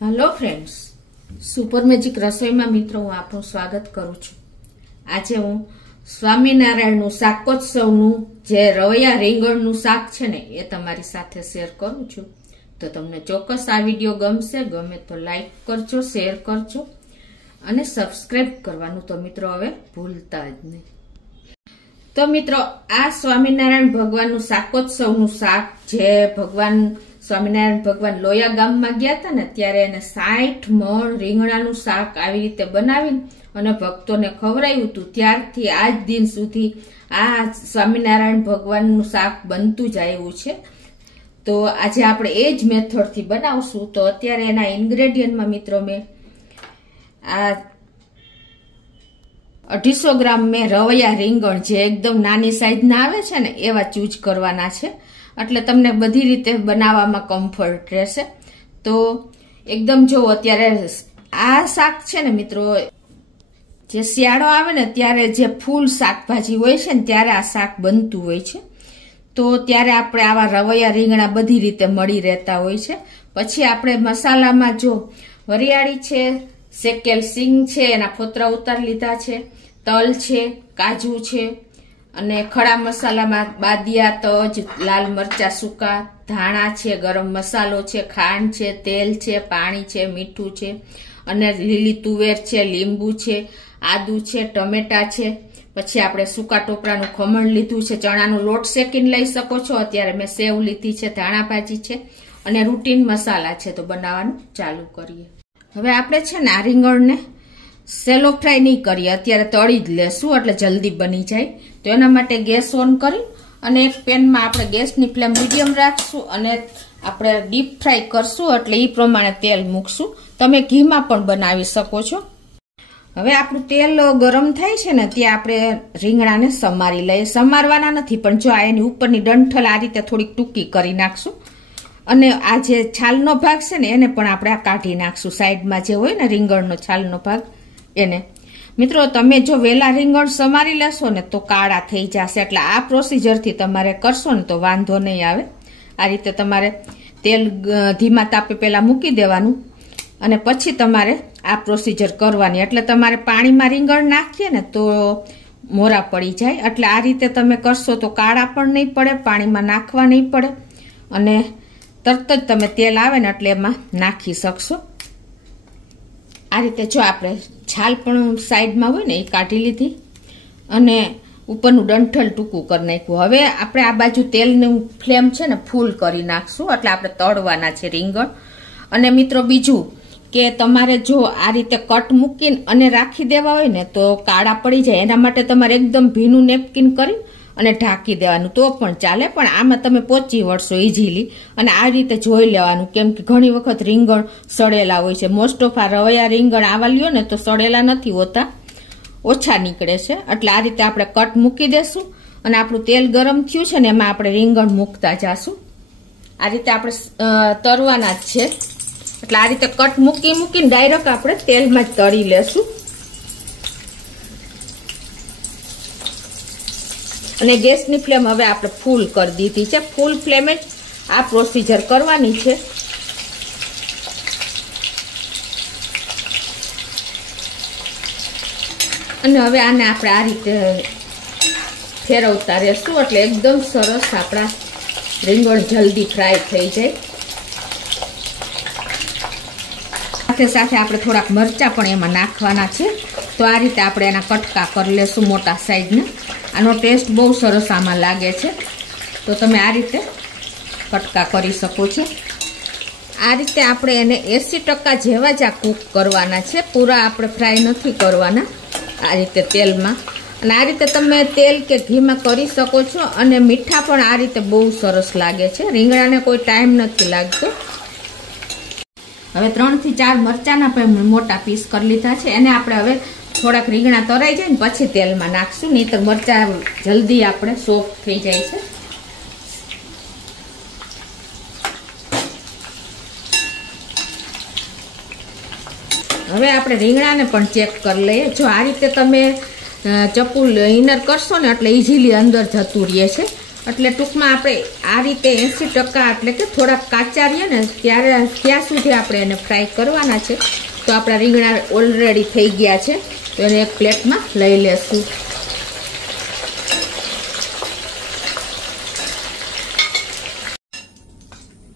Hello friends, super magic રસોઈમાં મિત્રો હું આપનું સ્વાગત કરું છું। આજે હું સ્વામિનારાયણનું શાકોત્સવનું જે રવૈયા રીંગણનું શાક છે ને એ તમારી સાથે શેર કરું છું। તો તમને ચોક્કસ આ વિડીયો ગમશે, ગમે તો લાઈક કરજો, શેર કરજો અને સબસ્ક્રાઇબ કરવાનું તો મિત્રો હવે ભૂલતા જ નહીં। તો મિત્રો આ સ્વામિનારાયણ ભગવાનનું શાકોત્સવનું શાક જે ભગવાન સ્વામિનારાયણ ભગવાન લોયા ગામમાં ગયા હતા ને ત્યારે એને 60 મણ રીંગણાનું શાક આવી રીતે બનાવીને અને ભક્તોને ખવડાવ્યું હતું। ત્યારથી આજ દિન સુધી આ સ્વામિનારાયણ ભગવાનનું શાક બનતું જ આવ્યું છે। તો આજે આપણે એ જ મેથડથી બનાવશું। તો અત્યારે એના ઇન્ગ્રેડિયન્ટમાં મિત્રો મેં આ 250 ગ્રામ મેં રવૈયા રીંગણ જે એકદમ નાની સાઈઝના આવે છે ને એવા ચૂઝ કરવાના છે, એટલે તમને બધી રીતે બનાવવામાં કમ્ફર્ટ રહેશે। તો એકદમ જો અત્યારે આ શાક છે ને મિત્રો, જે શિયાળો આવે ને ત્યારે જે ફૂલ શાકભાજી હોય છે ને ત્યારે આ શાક બનતું હોય છે। તો ત્યારે આપણે આવા રવૈયા રીંગણા બધી રીતે મળી રહેતા હોય છે। પછી આપણે મસાલામાં જો વરિયાળી છે, શેકેલ સિંગ છે, એના ફોતરા ઉતાર લીધા છે, તલ છે, કાજુ છે અને ખડા મસાલામાં બાદિયા, તજ, લાલ મરચા સૂકા, ધાણા છે, ગરમ મસાલો છે, ખાંડ છે, તેલ છે, પાણી છે, મીઠું છે અને લીલી તુવેર છે, લીંબુ છે, આદુ છે, ટમેટા છે। પછી આપણે સૂકા ટોપરાનું ખમણ લીધું છે, ચણાનો લોટ શેકીને લઈ શકો છો, અત્યારે મેં સેવ લીધી છે, ધાણા ભાજી છે અને રૂટીન મસાલા છે। તો બનાવવાનું ચાલુ કરીએ। હવે આપણે છે ને આ રીંગણને સેલો ફ્રાય નહીં કરીએ, અત્યારે તળી જ લેશું એટલે જલ્દી બની જાય। તો એના માટે ગેસ ઓન કરી અને એક પેનમાં આપણે ગેસની ફ્લેમ મીડિયમ રાખશું અને આપણે ડીપ ફ્રાય કરશું એટલે એ પ્રમાણે તેલ મૂકશું। તમે ઘીમાં પણ બનાવી શકો છો। હવે આપણું તેલ ગરમ થાય છે ને ત્યાં આપણે રીંગણાને સમારી લઈએ। સમારવાના નથી પણ જો આ એની ઉપરની ડંઠલ આ રીતે થોડીક ટૂંકી કરી નાખશું અને આ જે છાલનો ભાગ છે ને એને પણ આપણે આ કાઢી નાખશું। સાઈડમાં જે હોય ને રીંગણનો છાલનો ભાગ એને મિત્રો તમે જો વેલા રીંગણ સમારી લેશો ને તો કાળા થઈ જશે, એટલે આ પ્રોસીજરથી તમારે કરશો ને તો વાંધો નહીં આવે। આ રીતે તમારે તેલ ધીમા તાપે પહેલા મૂકી દેવાનું અને પછી તમારે આ પ્રોસીજર કરવાની, એટલે તમારે પાણીમાં રીંગણ નાખીએ ને તો મોરા પડી જાય। એટલે આ રીતે તમે કરશો તો કાળા પણ નહીં પડે, પાણીમાં નાખવા નહીં પડે અને તરત જ તમે તેલ આવે ને એટલે એમાં નાખી શકશો। આ રીતે જો આપણે છાલ પણ સાઈડમાં હોય ને એ કાઢી લીધી અને ઉપરનું ડંઠલ ટૂંકું કરી નાખ્યું। હવે આપણે આ બાજુ તેલનું ફ્લેમ છે ને ફૂલ કરી નાખશું, એટલે આપણે તળવાના છે રીંગણ। અને મિત્રો બીજું કે તમારે જો આ રીતે કટ મૂકીને અને રાખી દેવા હોય ને તો કાળા પડી જાય, એના માટે તમારે એકદમ ભીનું નેપકિન કરી અને ઢાંકી દેવાનું તો પણ ચાલે, પણ આમાં તમે પહોંચી વળશો ઇઝીલી। અને આ રીતે જોઈ લેવાનું, કેમ કે ઘણી વખત રીંગણ સડેલા હોય છે। મોસ્ટ ઓફ આ રવૈયા રીંગણ આવા લ્યો ને તો સડેલા નથી હોતા, ઓછા નીકળે છે। એટલે આ રીતે આપણે કટ મૂકી દેશું અને આપણું તેલ ગરમ થયું છે ને એમાં આપણે રીંગણ મૂકતા જાશું। આ રીતે આપણે તરવાના જ છે, એટલે આ રીતે કટ મૂકીને ડાયરેક્ટ આપણે તેલમાં જ તળી લેશું। અને ગેસની ફ્લેમ હવે આપણે ફૂલ કરી દીધી છે, ફૂલ ફ્લેમે જ આ પ્રોસીજર કરવાની છે। અને હવે આને આપણે આ રીતે ફેરવતા રહેશું એટલે એકદમ સરસ આપણા રીંગણ જલ્દી ફ્રાય થઈ જાય। સાથે સાથે આપણે થોડાક મરચાં પણ એમાં નાખવાના છે, તો આ રીતે આપણે એના કટકા કરી લેશું મોટા સાઈઝના। આનો ટેસ્ટ બહુ સરસ આમાં લાગે છે, તો તમે આ રીતે કટકા કરી શકો છો। આ રીતે આપણે એને 80% જેવા જ આ કૂક કરવાના છે, પૂરા આપણે ફ્રાય નથી કરવાના આ રીતે તેલમાં। અને આ રીતે તમે તેલ કે ઘીમાં કરી શકો છો અને મીઠા પણ આ રીતે બહુ સરસ લાગે છે, રીંગણાને કોઈ ટાઈમ નથી લાગતો। હવે 3 થી 4 મરચાના પણ મોટા પીસ કરી લીધા છે, એને આપણે હવે થોડાક રીંગણા તરાઈ જાય ને પછી તેલમાં નાખશું, નહીં તો મરચા જલ્દી આપણે સોફ્ટ થઈ જાય છે। હવે આપણે રીંગણાને પણ ચેક કરી લઈએ। જો આ રીતે તમે ચપ્પુ ઇનર કરશો ને એટલે ઇઝીલી અંદર જતું રહે છે। એટલે ટૂંકમાં આપણે આ રીતે 80% એટલે કે થોડાક કાચા રહીએ ને ત્યાં સુધી આપણે એને ફ્રાય કરવાના છે. તો આપણા રીંગણા ઓલરેડી થઈ ગયા છે, તો એને એક પ્લેટમાં લઈ લેશું.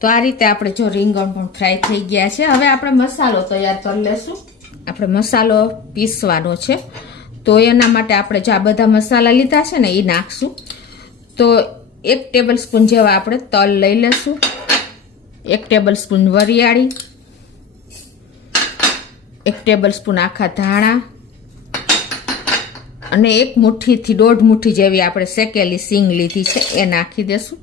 તો આ રીતે આપણે જો રીંગણ પણ ફ્રાય થઈ ગયા છે. હવે આપણે મસાલો તૈયાર કરી લેશું. આપણે મસાલો પીસવાનો છે, તો એના માટે આપણે જે આ બધા મસાલા લીધા છે ને એ નાખશું. તો 1 ટેબલ સ્પૂન જેવા આપણે તલ લઈ લેશું, 1 ટેબલ સ્પૂન વરિયાળી, 1 ટેબલ સ્પૂન આખા ધાણા અને 1 મુઠ્ઠીથી 1.5 મુઠ્ઠી જેવી આપણે શેકેલી સિંગ લીધી છે એ નાખી દેશું.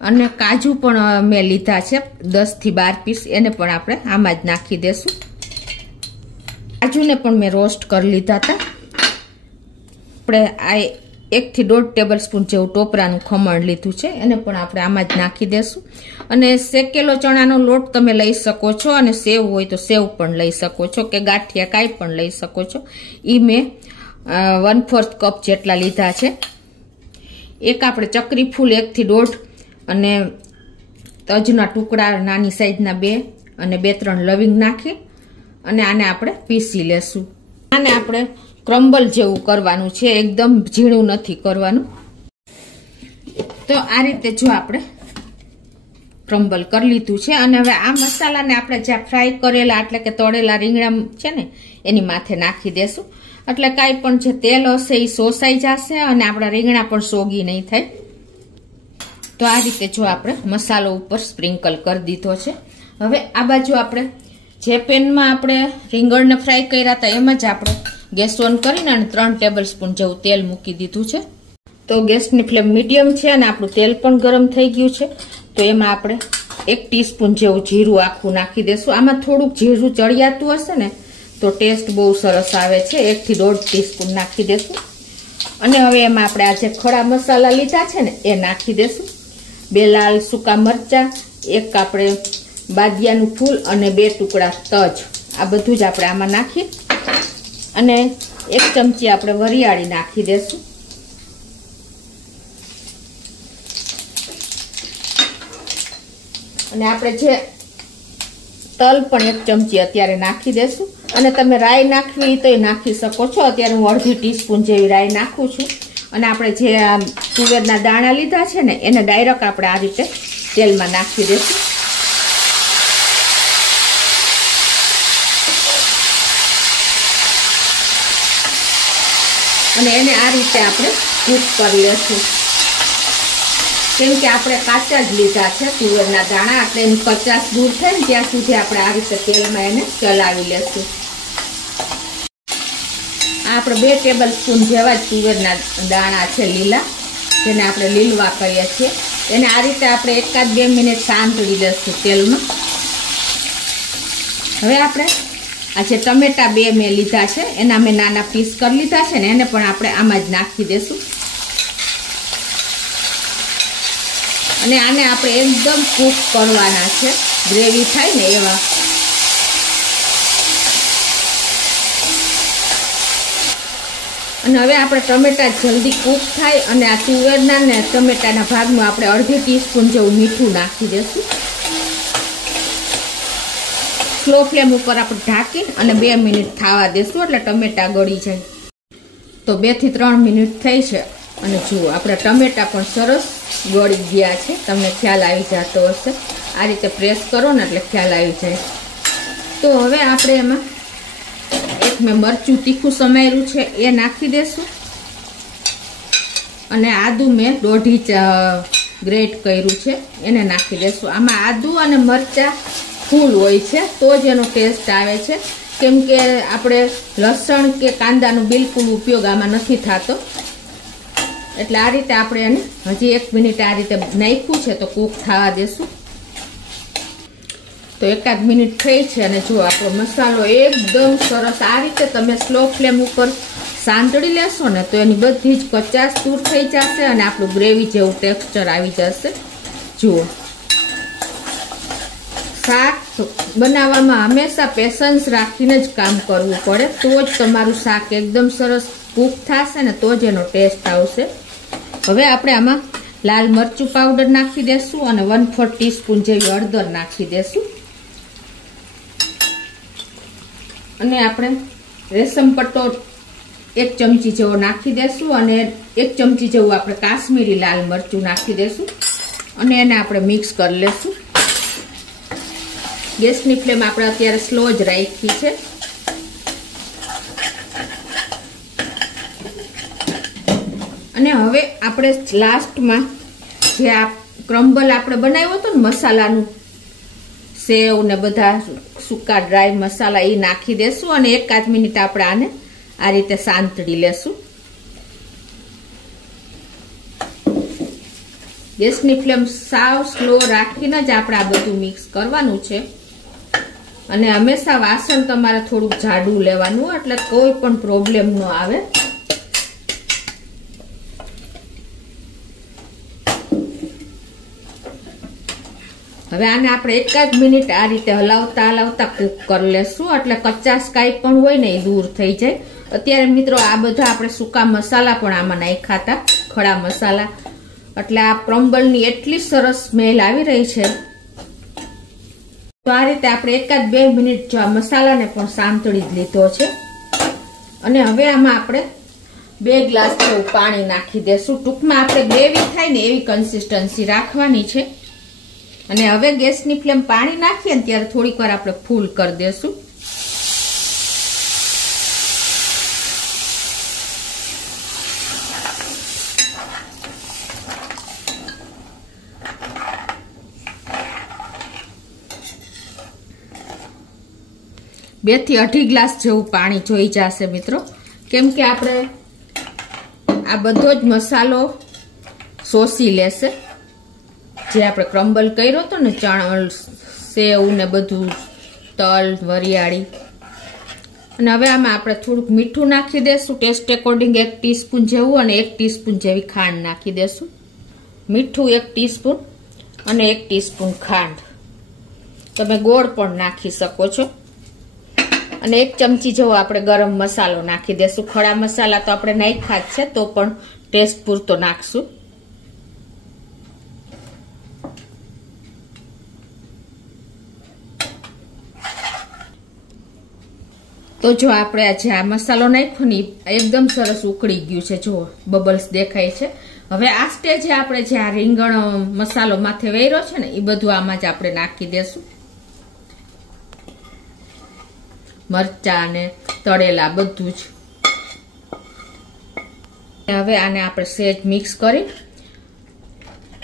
અને કાજુ પણ મેં લીધા છે 10 થી 12 પીસ, એને પણ આપણે આમાં જ નાખી દેશું. કાજુને પણ મેં રોસ્ટ કરી લીધા હતા. આપણે આ 1 થી 1.5 ટેબલ સ્પૂન જેવું ટોપરાનું ખમણ લીધું છે, એને પણ આપણે આમાં જ નાખી દેશું. અને શેકેલો ચણાનો લોટ તમે લઈ શકો છો, અને સેવ હોય તો સેવ પણ લઈ શકો છો, કે ગાંઠિયા કાંઈ પણ લઈ શકો છો. એ મેં 1/4 કપ જેટલા લીધા છે. એક આપણે ચકરી ફૂલ 1 થી 1.5 અને તજના ટુકડા નાની સાઈઝના 2 અને 2-3 લવિંગ નાખી અને આને આપણે પીસી લેશું. આને આપણે ક્રમ્બલ જેવું કરવાનું છે, એકદમ ઝીણું નથી કરવાનું. તો આ રીતે જો આપણે ક્રમ્બલ કરી લીધું છે. અને હવે આ મસાલાને આપણે જ્યાં ફ્રાય કરેલા એટલે કે તળેલા રીંગણા છે ને એની માથે નાખી દેશું. એટલે કાંઈ પણ જે તેલ હશે એ શોષાઈ જશે અને આપણા રીંગણા પણ સોગી નહીં થાય. તો આ રીતે જો આપણે મસાલો ઉપર સ્પ્રિંકલ કરી દીધો છે. હવે આ બાજુ આપણે જે પેનમાં આપણે રીંગણને ફ્રાય કર્યા હતા એમાં જ આપણે ગેસ ઓન કરીને અને 3 ટેબલ સ્પૂન જેવું તેલ મૂકી દીધું છે. તો ગેસની ફ્લેમ મીડિયમ છે અને આપણું તેલ પણ ગરમ થઈ ગયું છે. તો એમાં આપણે 1 ટીસ્પૂન જેવું જીરું આખું નાખી દેશું. આમાં થોડુંક જીરું ચડિયાતું હશે ને તો ટેસ્ટ બહુ સરસ આવે છે. 1 થી 1.5 ટીસ્પૂન નાખી દેશું. અને હવે એમાં આપણે આ જે ખડા મસાલા લીધા છે ને એ નાખી દેશું. 2 લાલ સૂકા મરચા, 1 આપણે બાદિયાનું ફૂલ અને 2 ટુકડા તજ, આ બધું જ આપણે આમાં નાખી અને 1 ચમચી આપણે વરિયાળી નાખી દેશું. અને આપણે જે તલ પણ 1 ચમચી અત્યારે નાખી દેશું. અને તમે રાઈ નાખવી તો એ નાખી શકો છો. અત્યારે હું 1/2 ટીસ્પૂન જેવી રાઈ નાખું છું. અને આપણે જે આ તુવેરના દાણા લીધા છે ને એને ડાયરેક્ટ આપણે આ રીતે તેલમાં નાખી દઈશું. અને એને આ રીતે આપણે કૂક કરી લેશું. કેમ કે આપણે કાચા જ લીધા છે તુવેરના દાણા, એટલે એની કચાશ દૂર થાય ને ત્યાં સુધી આપણે આ રીતે તેલમાં એને ચલાવી લેશું. આપણે 2 ટેબલ સ્પૂન જેવા જ તુવેરના દાણા છે લીલા, જેને આપણે લીલવા કહીએ છીએ. એને આ રીતે આપણે 1-2 મિનિટ સાંતળી લેશું તેલમાં. હવે આપણે આ જે ટમેટા 2 મેં લીધા છે એના મેં નાના પીસ કરી લીધા છે ને એને પણ આપણે આમાં જ નાખી દેશું. અને આને આપણે એકદમ કૂક કરવાના છે, ગ્રેવી થાય ને એવા. અને હવે આપણે ટમેટા જલ્દી કૂક થાય અને આ તુવેરના ને ટમેટાના ભાગમાં આપણે 1/2 ટીસ્પૂન જેવું મીઠું નાખી દઈશું. સ્લો ફ્લેમ ઉપર આપણે ઢાંકી અને 2 મિનિટ થવા દેશું એટલે ટમેટા ગળી જાય. તો 2 થી 3 મિનિટ થઈ છે અને જુઓ આપણે ટમેટા પણ સરસ ગળી ગયા છે. તમને ખ્યાલ આવી જતો હશે, આ રીતે પ્રેસ કરો ને એટલે ખ્યાલ આવી જાય. તો હવે આપણે એમાં મેં મરચું તીખું સમાર્યું છે એ નાખી દેશું. અને આદુ મેં 1.5 ઇંચ ગ્રેટ કર્યું છે એને નાખી દેશું. આમાં આદુ અને મરચાં ફૂલ હોય છે તો જ એનો ટેસ્ટ આવે છે. કેમ કે આપણે લસણ કે કાંદાનો બિલકુલ ઉપયોગ આમાં નથી થતો. એટલે આ રીતે આપણે એને હજી 1 મિનિટ આ રીતે નાખ્યું છે તો કૂક થવા દેશું. તો 1-8 મિનિટ થઈ છે અને જો આપણો મસાલો એકદમ સરસ આ રીતે તમે સ્લો ફ્લેમ ઉપર સાંતળી લેશો ને તો એની બધી જ કચાશ દૂર થઈ જશે અને આપણું ગ્રેવી જેવું ટેક્સચર આવી જશે. જુઓ, શાક બનાવવામાં હંમેશા પેશન્સ રાખીને જ કામ કરવું પડે, તો જ તમારું શાક એકદમ સરસ કૂક થશે ને તો જ એનો ટેસ્ટ આવશે. હવે આપણે આમાં લાલ મરચું પાવડર નાખી દેશું અને 1/4 ટીસ્પૂન જેવી હળદર નાખી દેશું. અને આપણે રેશમ પટ્ટો 1 ચમચી જેવો નાખી દેશું અને 1 ચમચી જેવું આપણે કાશ્મીરી લાલ મરચું નાખી દેશું અને એને આપણે મિક્સ કરી લેશું. ગેસની ફ્લેમ આપણે અત્યારે સ્લો જ રાખી છે. અને હવે આપણે લાસ્ટમાં જે આ ક્રમ્બલ આપણે બનાવ્યો હતો ને મસાલાનું, સેવ ને બધા સૂકા ડ્રાય મસાલા એ નાખી દેશું અને 1 મિનિટ આપણે આને આ રીતે સાંતળી લેશું. ગેસની ફ્લેમ સાવ સ્લો રાખીને જ આપણે આ બધું મિક્સ કરવાનું છે. અને હંમેશા વાસણ તમારે થોડુંક જાડું લેવાનું એટલે કોઈ પણ પ્રોબ્લેમ ન આવે. હવે આને આપણે 1 મિનિટ આ રીતે હલાવતા કૂક કરી લેશું એટલે કચાશ કાંઈ પણ હોય ને એ દૂર થઈ જાય. અત્યારે મિત્રો આ બધા આપણે સૂકા મસાલા પણ આમાં નાખ્યા હતા, ખડા મસાલા, એટલે આ ક્રમ્બલની એટલી સરસ સ્મેલ આવી રહી છે. તો આ રીતે આપણે 1-2 મિનિટ જો આ મસાલાને પણ સાંતળી જ લીધો છે. અને હવે આમાં આપણે 2 ગ્લાસ જેવું પાણી નાખી દેશું. ટૂંકમાં આપણે ગ્રેવી થાય ને એવી કન્સિસ્ટન્સી રાખવાની છે. અને હવે ગેસની ફ્લેમ પાણી નાખીએ ને ત્યારે થોડીક વાર આપણે ફૂલ કરી દેશું. બે થી 2.5 ગ્લાસ જેવું પાણી જોઈ જશે મિત્રો, કેમ કે આપણે આ બધો જ મસાલો શોષી લેશે. જે આપણે ક્રમ્બલ કર્યો હતો ને, ચણા સેવ ને બધું, તલ વરિયાળી. અને હવે આમાં આપણે થોડુંક મીઠું નાખી દેશું ટેસ્ટ એકોર્ડિંગ 1 ટીસ્પૂન જેવું અને 1 ટીસ્પૂન જેવી ખાંડ નાખી દેશું. મીઠું 1 ટીસ્પૂન અને 1 ટીસ્પૂન ખાંડ. તમે ગોળ પણ નાખી શકો છો. અને 1 ચમચી જેવો આપણે ગરમ મસાલો નાખી દેશું. ખડા મસાલા તો આપણે નાખ્યા જ છે, તો પણ ટેસ્ટ પૂરતો નાખશું. તો જો આપણે જે આ મસાલો નાખ્યો ને એકદમ સરસ ઉકળી ગયું છે, જો બબલ્સ દેખાય છે. હવે આ સ્ટેજે આપણે જે આ રીંગણ મસાલો માથે વેર્યો છે ને એ બધું આમાં જ આપણે નાખી દેશું. મરચા ને તળેલા બધું જ. હવે આને આપણે સેજ મિક્સ કરી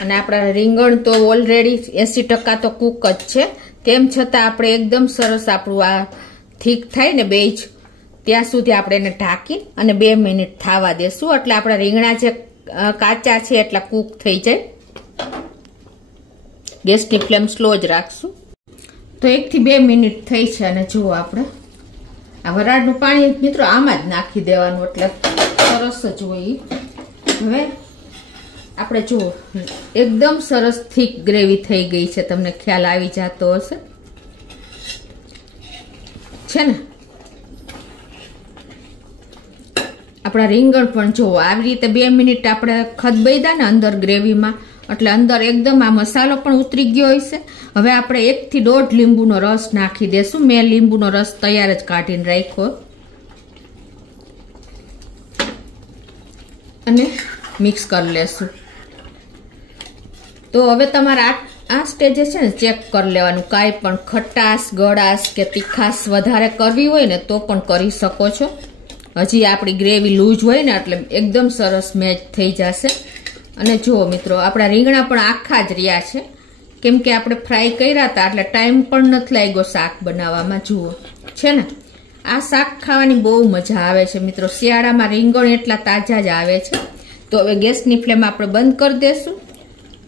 અને આપણા રીંગણ તો ઓલરેડી 80% તો કૂક જ છે, તેમ છતાં આપણે એકદમ સરસ આપણું આ ઠીક થાય ને બેજ ત્યાં સુધી આપણે એને ઢાંકી અને 2 મિનિટ થવા દેશું. એટલે આપણા રીંગણા જે કાચા છે એટલા કૂક થઈ જાય. ગેસની ફ્લેમ સ્લો જ રાખશું. તો 1 થી 2 મિનિટ થઈ છે અને જુઓ આપણે આ વરાળનું પાણી મિત્રો આમાં જ નાખી દેવાનું એટલે સરસ જ હોય. હવે આપણે જુઓ એકદમ સરસ થીક ગ્રેવી થઈ ગઈ છે, તમને ખ્યાલ આવી જતો હશે છે ને. આપણા રીંગણ પણ જુઓ આવી રીતે 2 મિનિટ આપણે ખદબૈદા ને અંદર ગ્રેવીમાં, એટલે અંદર એકદમ આ મસાલો પણ ઉતરી ગયો હોય છે. હવે આપણે 1 થી 1.5 લીંબુનો રસ નાખી દેશું. મેં લીંબુનો રસ તૈયાર જ કાઢીને રાખ્યો અને મિક્સ કરી લેશું. તો હવે તમારે આ સ્ટેજે છે ને ચેક કરી લેવાનું, કાંઈ પણ ખટાશ ગળાશ કે તીખાશ વધારે કરવી હોય ને તો પણ કરી શકો છો. હજી આપણી ગ્રેવી લૂઝ હોય ને એટલે એકદમ સરસ મેચ થઈ જશે. અને જુઓ મિત્રો આપણા રીંગણા પણ આખા જ રહ્યા છે, કેમ કે આપણે ફ્રાય કર્યા હતા એટલે ટાઈમ પણ નથી લાગ્યો શાક બનાવવામાં. જુઓ છે ને, આ શાક ખાવાની બહુ મજા આવે છે મિત્રો. શિયાળામાં રીંગણ એટલા તાજા જ આવે છે. તો હવે ગેસની ફ્લેમ આપણે બંધ કરી દેશું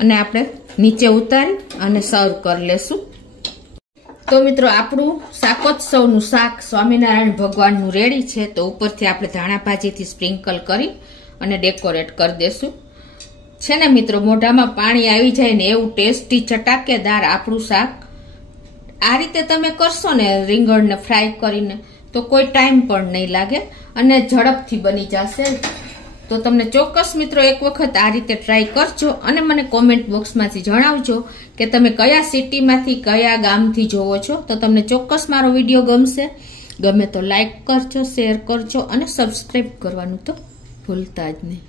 અને આપણે નીચે ઉતારી અને સર્વ કરી લેશું. તો મિત્રો આપણું શાકોત્સવનું શાક સ્વામિનારાયણ ભગવાનનું રેડી છે. તો ઉપરથી આપણે ધાણા ભાજીથી સ્પ્રિંકલ કરી અને ડેકોરેટ કરી દેશું. છે ને મિત્રો, મોઢામાં પાણી આવી જાય ને એવું ટેસ્ટી ચટાકેદાર આપણું શાક. આ રીતે તમે કરશો ને રીંગણને ફ્રાય કરીને તો કોઈ ટાઈમ પણ નહીં લાગે અને ઝડપથી બની જશે. તો તમને ચોક્કસ મિત્રો એક વખત આ રીતે ટ્રાય કરજો અને મને કોમેન્ટ બોક્સમાંથી જણાવજો કે તમે કયા સિટીમાંથી કયા ગામથી જોવો છો. તો તમને ચોક્કસ મારો વિડીયો ગમશે. ગમે તો લાઈક કરજો, શેર કરજો અને સબસ્ક્રાઈબ કરવાનું તો ભૂલતા જ નહીં.